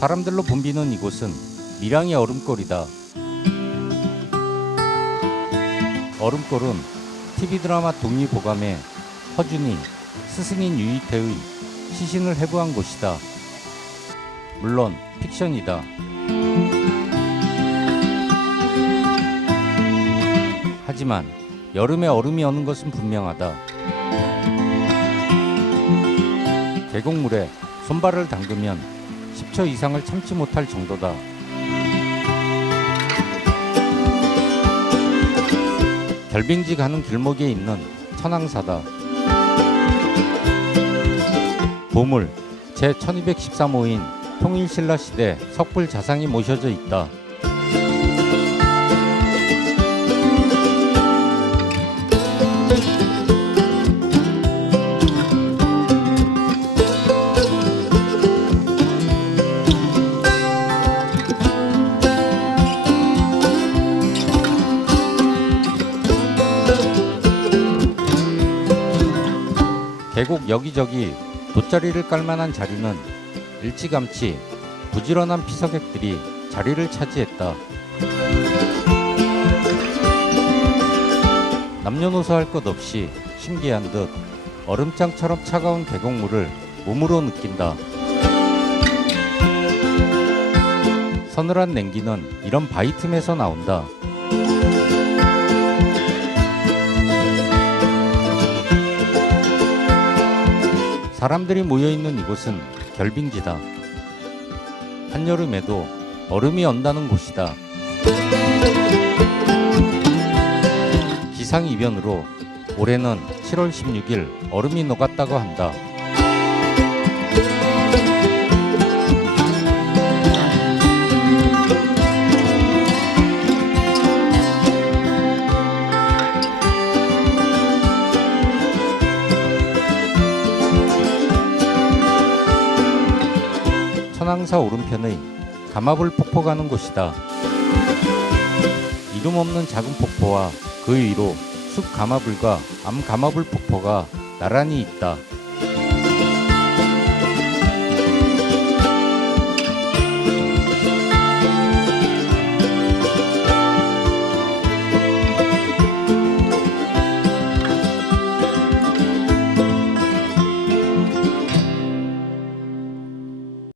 사람들로 붐비는 이곳은 밀양의 얼음골이다. 얼음골은 TV 드라마 독립보감에 허준이, 스승인 유이태의 시신을 해부한 곳이다. 물론 픽션이다. 하지만 여름에 얼음이 어는 것은 분명하다. 계곡물에 손발을 담그면 10초 이상을 참지 못할 정도다. 결빙지 가는 길목에 있는 천왕사다. 보물 제 1213호인 통일신라 시대 석불 자상이 모셔져 있다. 계곡 여기저기 돗자리를 깔 만한 자리는 일찌감치 부지런한 피서객들이 자리를 차지했다. 남녀노소 할 것 없이 신기한 듯 얼음장처럼 차가운 계곡물을 몸으로 느낀다. 서늘한 냉기는 이런 바위 틈에서 나온다. 사람들이 모여 있는 이곳은 결빙지다. 한여름에도 얼음이 언다는 곳이다. 기상이변으로 올해는 7월 16일 얼음이 녹았다고 한다. 천왕사 오른편의 가마불 폭포 가는 곳이다. 이름 없는 작은 폭포와 그 위로 숲 가마불과 암 가마불 폭포가 나란히 있다.